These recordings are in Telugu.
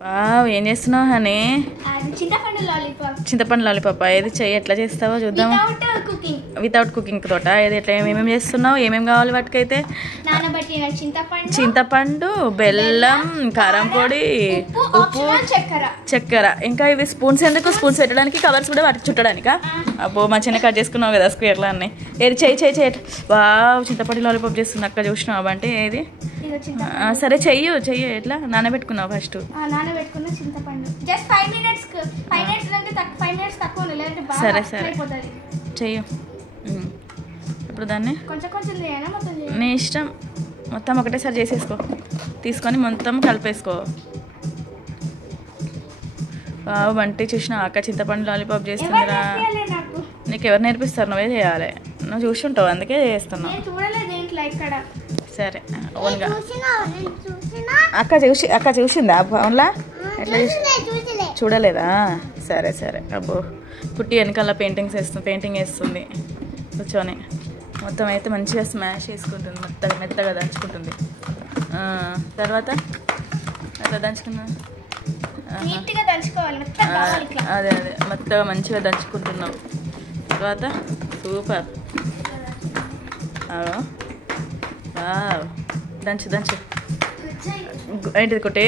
వావ్, ఏం చేస్తున్నావు హనీ? చింతపండు లాలీపాప్. ఏది చెయ్యి, ఎట్లా చేస్తావో చూద్దాం. వితౌట్ కుకింగ్ తోట ఏది ఎట్లా ఏమేమి చేస్తున్నావు? ఏమేమి కావాలి వాటికైతే? చింతపండు, బెల్లం, కారం పొడి, ఉప్పు, చక్కెర. ఇంకా ఇవి స్పూన్స్ ఎందుకు? స్పూన్స్ పెట్టడానికి, కవర్స్ కూడా వాటికి చుట్టడానికా? అబ్బో మంచిగా కట్ చేసుకున్నావు కదా స్క్వేర్లో అన్నీ. ఏది చెయ్యి. వావ్, చింతపండు లాలీపాప్ చేస్తున్నా అక్క, చూసినావు అంటే ఏది? సరే చెయ్యు. ఎట్లా నానబెట్టుకున్నావు? ఫస్ట్ నానబెట్టుకున్న చింతపండు జస్ట్ 5 minutes అంటే 5 minutes తక్కువ లేదంటే బాగా సరే చెయ్యు. ఇప్పుడు దాన్ని కొంచెం చేయాలా మొత్తం చేయాలా? నీ ఇష్టం. మొత్తం ఒకటేసారి చేసేసుకో. తీసుకొని మొత్తం కలిపేసుకో. బాబు బంటి చూసినా అక్క చింతపండు లాలీపాప్ చేస్తుందిరా. నీకు ఎవరు నేర్పిస్తారు? నువ్వే చేయాలి. నువ్వు చూసి ఉంటావు, అందుకే చేస్తున్నావు. సరే ఓన్గా అక్క చూసిందా ఫోన్లా? ఎట్లా చూడలేదా? సరే అబ్బో, కుట్టి వెనకాల పెయింటింగ్ వేస్తుంది కూర్చొని. మొత్తం అయితే మంచిగా స్మాష్ చేసుకుంటుంది, మెత్తగా దంచుకుంటుంది. తర్వాత అట్లా దంచుకున్నా. అదే మెత్తగా మంచిగా దంచుకుంటున్నావు. తర్వాత సూపర్. దంచు ఏంటిది కుట్టి?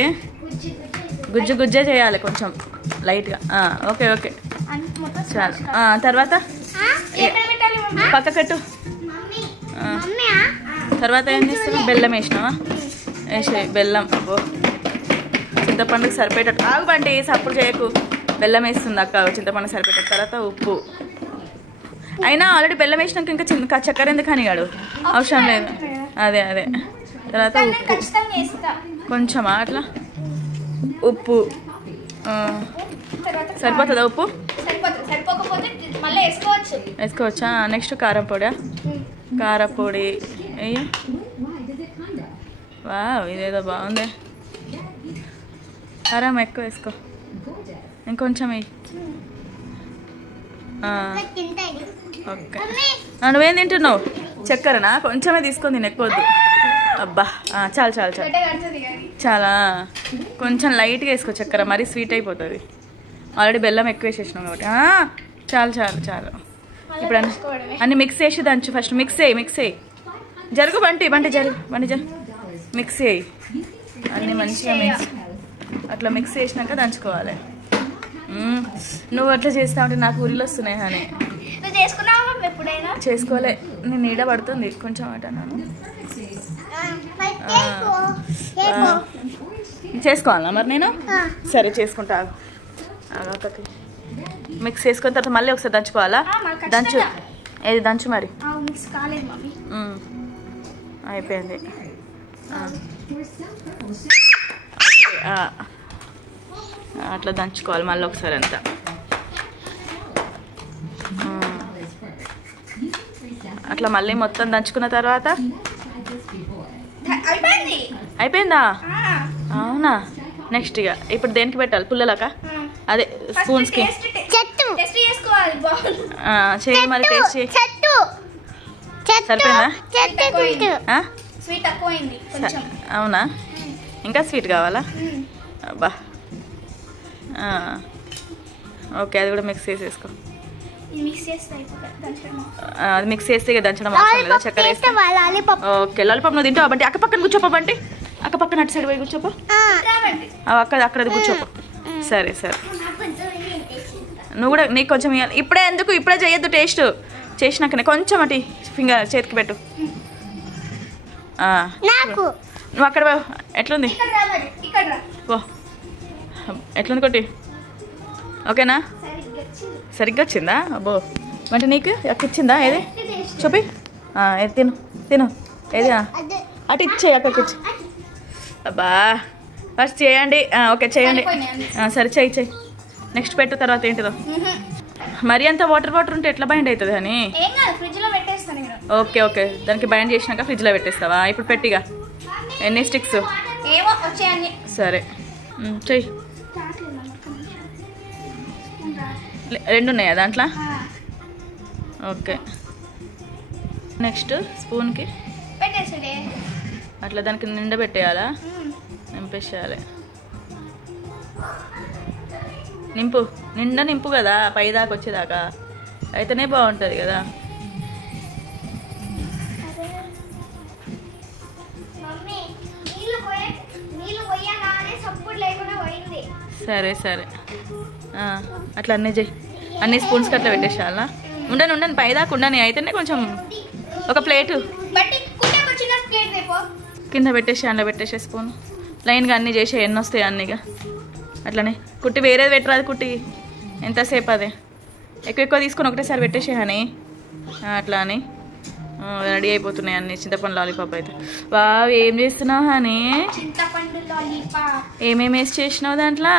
గుజ్జే చేయాలి కొంచెం లైట్గా. ఓకే చాలు. తర్వాత పక్క కట్టు. తర్వాత ఏం చేస్తున్నావు? బెల్లం వేసినావా? బెల్లం. అబ్బో, చింతపండుకి సరిపోయేటట్టు ఆగుబండి, సప్పుడు చేయకు. బెల్లం వేస్తుంది అక్క, చింతపండుకి సరిపోయేటట్టు. తర్వాత ఉప్పు. అయినా ఆల్రెడీ బెల్లం వేసినాక ఇంకా చక్కెర ఎందుకు అని కాడు, అవసరం లేదు. అదే తర్వాత ఉప్పు కొంచెమా అట్లా. ఉప్పు సరిపోతుందా? ఉప్పు వేసుకోవచ్చా? నెక్స్ట్ కారం పొడి వేయ. వావ్, ఇదేదో బాగుంది. కారం ఎక్కువ వేసుకో, ఇంకొంచెం వేయి. ఓకే, నువ్వేం తింటున్నావు? చక్కెరనా? కొంచెమే తీసుకొని తిను, ఎక్కువ వద్దు. అబ్బా చాలు చాలా. కొంచెం లైట్గా వేసుకో చక్కెర, మరీ స్వీట్ అయిపోతుంది. ఆల్రెడీ బెల్లం ఎక్కువ వేసేసినాం కాబట్టి. చాలు. ఇప్పుడు అన్ని మిక్స్ చేసి దంచు. ఫస్ట్ మిక్స్ చేయి. జరుగు బంటి జరుగు. మిక్స్ చేయి అన్నీ మంచిగా. అట్లా మిక్స్ చేసినాక దంచుకోవాలి. నువ్వు అట్లా చేస్తా ఉంటే నాకు ఊరిలో వస్తున్నాయి అని. చేసుకోలే, నేను నీడ పడుతుంది కొంచెం అంటున్నాను. చేసుకోవాలా మరి నేను? సరే చేసుకుంటా. మిక్స్ చేసుకున్న తర్వాత మళ్ళీ ఒకసారి దంచుకోవాలా? దంచు మరి. అయిపోయింది. అట్లా దంచుకోవాలి మళ్ళీ ఒకసారి అంతా. అట్లా మళ్ళీ మొత్తం దంచుకున్న తర్వాత అయిపోయిందా? అవునా? నెక్స్ట్ ఇక ఇప్పుడు దేనికి పెట్టాలి? పుల్లలకా? అదే స్పూన్స్కి చేయి మరి. టేస్ట్ చేయి. సరిపోయిందా? అవునా? ఇంకా స్వీట్ కావాలా? అబ్బా ఓకే, అది కూడా మిక్స్ చేసేసుకో. అది మిక్స్ చేస్తే ఇక దంచడం అవసరం లేదా? చక్కెర వేస్తే. ఓకే, లాలీపాప్ నువ్వు తింటావు బంటి? అక్క పక్కన కూర్చోపండి. అక్క పక్కన అటు సైడ్ పోయి కూర్చోపో. అక్కడ కూర్చోపో. సరే నువ్వు కూడా నీకు కొంచెం ఇవ్వాలి. ఇప్పుడే చేయొద్దు. టేస్ట్ చేసినాకనే కొంచెం అటు ఫింగర్ చేతికి పెట్టు. నువ్వు అక్కడ ఎట్లుంది? ఎట్లుంది కొట్టి? ఓకేనా? సరిగ్గా వచ్చిందా? అబ్బో, అంటే నీకు అక్కిచ్చిందా? ఏది చూపి. ఏది తిను. ఏది అటు ఇచ్చే, అక్కడికి ఇచ్చి. అబ్బా ఫస్ట్ చేయండి. ఓకే చేయండి. సరే చెయ్యి. నెక్స్ట్ పెట్టు. తర్వాత ఏంటిదో? మరి అంత వాటర్ ఉంటే ఎట్లా బైండ్ అవుతుంది అని? ఓకే, దానికి బైండ్ చేసినాక ఫ్రిడ్జ్లో పెట్టేస్తావా? ఇప్పుడు పెట్టిగా. ఎన్ని స్టిక్స్? సరే చెయ్యి. 2 ఉన్నాయా దాంట్లో? ఓకే, నెక్స్ట్ స్పూన్కి అట్లా దానికి నిండా పెట్టేయాలా? నింపేసేయాలి. నింపు నిండా నింపు కదా పైదాకా వచ్చేదాకా అయితేనే బాగుంటుంది కదా. సరే సరే అట్లా అన్నీ చెయ్యి. అన్ని స్పూన్స్కి అట్లా పెట్టేసేయాలా. ఉండను పైదాకా ఉండని అయితేనే కొంచెం ఒక ప్లేటు కింద పెట్టేసి అందులో పెట్టేసే స్పూన్ లైన్గా అన్నీ చేసే ఎన్ని వస్తాయి అన్నీగా అట్లనే. కుట్టి వేరేది పెట్టరాదు కుట్టి ఎంతసేపు అదే ఎక్కువ తీసుకొని ఒకటేసారి పెట్టేసే అని అట్లా అని రెడీ అయిపోతున్నాయి అన్ని చింతపండు లాలీపాప్ అయితే. వావ్ ఏం చేస్తున్నావు అని ఏమేమి వేసి చేసినావు దాంట్లో?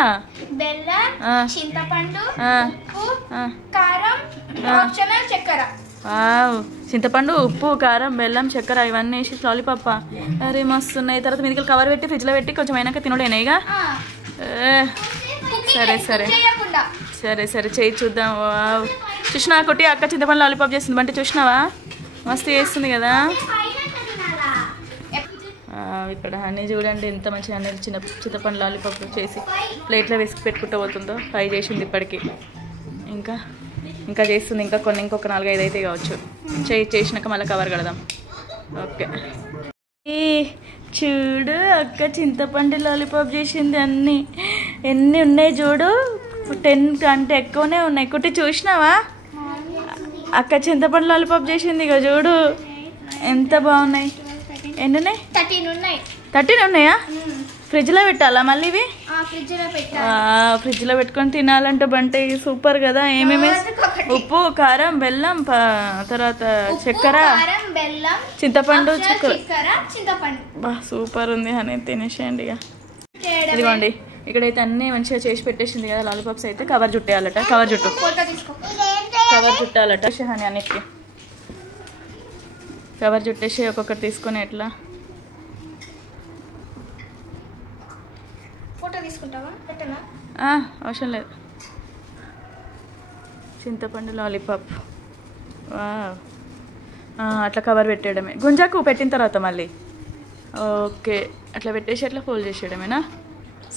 వావ్ చింతపండు ఉప్పు కారం బెల్లం చక్కెర ఇవన్నీ వేసి లాలీపాప్. అరే మస్తు ఉన్నాయి. తర్వాత మీదికి కవర్ పెట్టి ఫ్రిడ్జ్లో పెట్టి కొంచెం అయినాక తినడేనా ఇక? సరే సరే సరే సరే చేయి చూద్దాం. వావ్ చూసినా కొట్టి అక్క చింతపండు లాలీపాప్ చేస్తుంది అంటే చూసినావా? మస్తు చేస్తుంది కదా. ఇక్కడ హనీ చూడండి ఎంత మంచిగా హనీ చింతపండు లాలీపాప్ చేసి ప్లేట్లో వేసి పెట్టుకుంటూ పోతుందో. ఫ్రై చేసింది ఇప్పటికి ఇంకా చేస్తుంది. ఇంకొక 4-5 అయితే కావచ్చు. చేసినాక మళ్ళీ కవర్ కడదాం. ఓకే చూడు అక్క చింతపండు లాలీపాప్ చేసింది. ఎన్ని ఉన్నాయి చూడు 10 కంటే ఎక్కువనే ఉన్నాయి. కుట్టి చూసినావా? అక్క చింతపండు లాలీపాప్ చేసింది ఇక చూడు ఎంత బాగున్నాయి. ఎన్ని ఉన్నాయి? 13 ఉన్నాయా? ఫ్రిడ్జ్లో పెట్టాలా మళ్ళీ ఇవి? ఫ్రిడ్జ్లో పెట్టుకొని తినాలంటే బంటే సూపర్ కదా. ఏమేమి ఉప్పు కారం బెల్లం తర్వాత చక్కెర చింతపండు బా సూపర్ ఉంది అని తినేసేయండి ఇక. ఇదిగోండి ఇక్కడైతే అన్నీ మంచిగా చేసి పెట్టేసింది కదా లాలీపాప్స్. అయితే కవర్ చుట్టేయాలట. కవర్ చుట్టాలట అని అన్నిటికీ కవర్ చుట్టేసి ఒక్కొక్కటి తీసుకొని ఎట్లా అవసరం లేదు. చింతపండు లాలీపాప్ అట్లా కవర్ పెట్టేయడమే. గుంజాకు పెట్టిన తర్వాత మళ్ళీ ఓకే అట్లా పెట్టేసి అట్లా ఫోల్డ్ చేసేయడమేనా?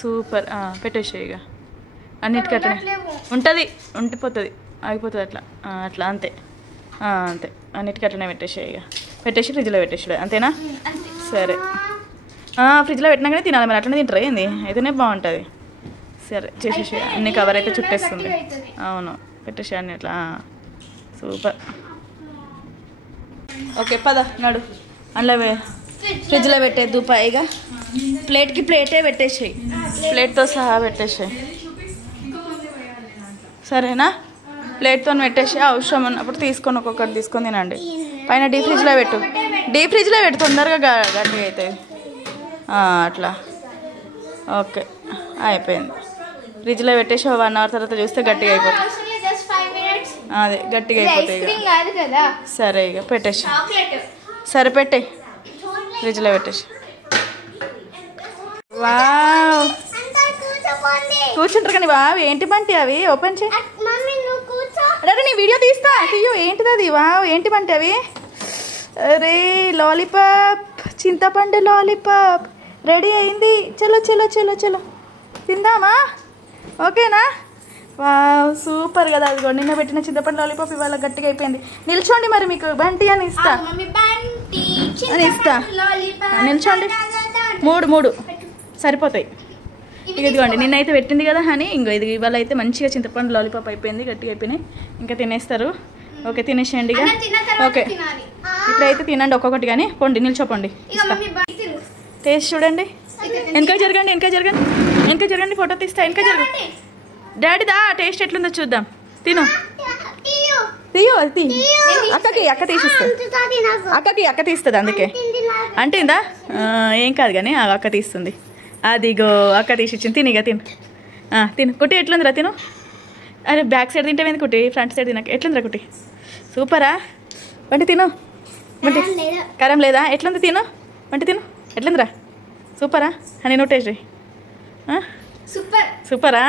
సూపర్ పెట్టేసే ఇక అన్నిటికీ అట్లనే ఉంటుంది. ఉండిపోతుంది ఆగిపోతుంది అట్లా అంతే అంతే. అన్నిటికీ అట్లనే పెట్టేసే ఇక. పెట్టేసి ఫ్రిడ్జ్లో పెట్టేసాడు అంతేనా? సరే ఫ్రిడ్జ్లో పెట్టినాకనే తినాలి మరి. అట్లనే తింటారా ఏంది? అయితేనే బాగుంటుంది. సరే చేసేసి అన్ని కవర్ అయితే చుట్టేస్తుంది. అవును పెట్టేసి అన్ని అట్లా సూపర్. ఓకే పద నడు అందులో ఫ్రిడ్జ్లో పెట్టేద్దు. పైగా ప్లేట్కి ప్లేటే పెట్టేసాయి. ప్లేట్తో సహా పెట్టేసాయి సరేనా? ప్లేట్తో పెట్టేసి అవసరం ఉన్నప్పుడు తీసుకొని ఒక్కొక్కటి తీసుకొని తినండి. పైన డీప్ ఫ్రిడ్జ్లో పెట్టు తొందరగా గట్టిగా అవుతుంది అట్లా. ఓకే అయిపోయింది. ఫ్రిడ్జ్లో పెట్టేసి 1 అవర్ తర్వాత చూస్తే గట్టిగా అయిపోతుంది. అదే గట్టిగా అయిపోతుంది. సరే ఇక పెట్టేసి సరే పెట్టే ఫ్రిడ్జ్లో పెట్టేసి. వావ్ కూర్చుంటారు కానీ వావ్ ఏంటి బంటి అవి? ఓపెన్ చేయి. అరే నీ వీడియో తీస్తా తీయు. ఏంటిది అది? వావ్ ఏంటి బంటి అవి? అరే లాలీపాప్ చింతపండు లాలీపాప్ రెడీ అయింది. చలో చలో చలో చలో తిందామా? ఓకేనా? వావ్ సూపర్ కదా. అది నిన్న పెట్టిన చింతపండు లాలీపాప్ ఇవాళ గట్టిగా అయిపోయింది. నిల్చోండి మరి మీకు బంటి అని ఇస్తా నిల్చోండి. 3 సరిపోతాయి. ఇదిగోండి నిన్నైతే పెట్టింది కదా అని ఇది ఇవాళ అయితే మంచిగా చింతపండు లాలీపాప్ అయిపోయింది. గట్టిగా అయిపోయినాయి. ఇంకా తినేస్తారు. ఓకే తినేసేయండి ఇక. ఓకే ఇప్పుడైతే తినండి ఒక్కొక్కటి కానీ. పొండి నిల్చోపండి. టేస్ట్ చూడండి. వెనక జరగండి ఫోటో తీస్తా. వెనక జరగండి. డాడీదా టేస్ట్ ఎట్లుందో చూద్దాం. తిను అక్క తీసిస్తుంది. అక్క తీస్తుంది అందుకే అంటేందా ఏం కాదు కానీ అక్క తీస్తుంది. అదిగో అక్క తీసిచ్చింది. తిని ఇక తిను కుట్టి. ఎట్లుందిరా తిను. అరే బ్యాక్ సైడ్ తింటామేంది కుట్టి? ఫ్రంట్ సైడ్ తినక ఎట్లుందిరా కుట్టి? సూపరా వంటి తిను. వంటి కారం లేదా? ఎట్లుంది తిను. వంటి తిను. ఎట్లుందిరా? సూపరా అని నువ్వు టేస్ట్ సూపరా?